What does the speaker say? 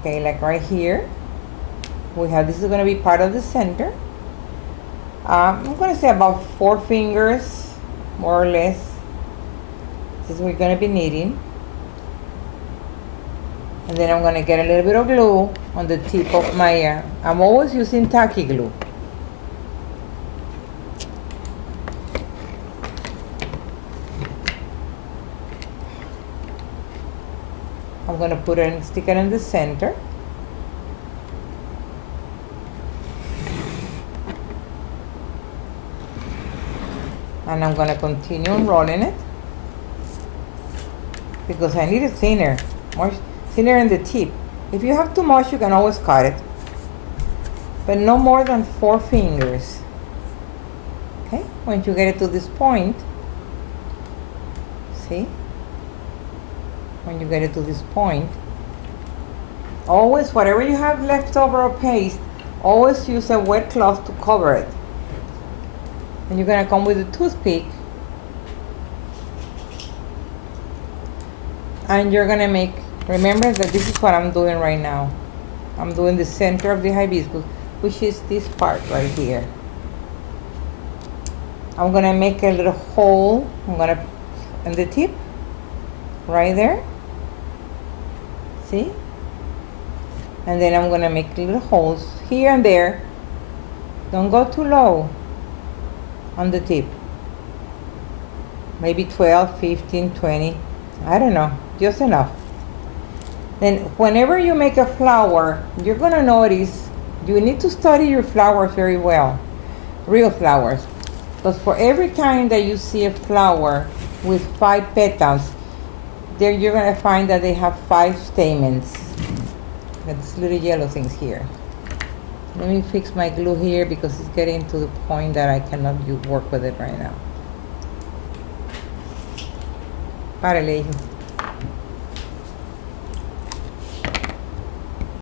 Okay, like right here, we have, this is going to be part of the center. I'm going to say about 4 fingers, more or less. This is what we're going to be kneading. And then I'm going to get a little bit of glue on the tip of my, I'm always using tacky glue. I'm going to put it and stick it in the center. And I'm going to continue rolling it because I need it thinner, more thinner in the tip. If you have too much, you can always cut it, but no more than 4 fingers. Okay, once you get it to this point, see? When you get it to this point, always, whatever you have left over of paste, always use a wet cloth to cover it. And you're gonna come with a toothpick and you're gonna make, remember that this is what I'm doing right now. I'm doing the center of the hibiscus, which is this part right here. I'm gonna make a little hole, I'm gonna, in the tip, right there, see? And then I'm gonna make little holes here and there. Don't go too low on the tip. Maybe 12, 15, 20, I don't know, just enough. Then whenever you make a flower, you're gonna notice you need to study your flowers very well, real flowers. Because for every time that you see a flower with 5 petals, there you're gonna find that they have 5 stamens. Got these little yellow things here. Let me fix my glue here because it's getting to the point that I cannot work with it right now. Párale, hijo.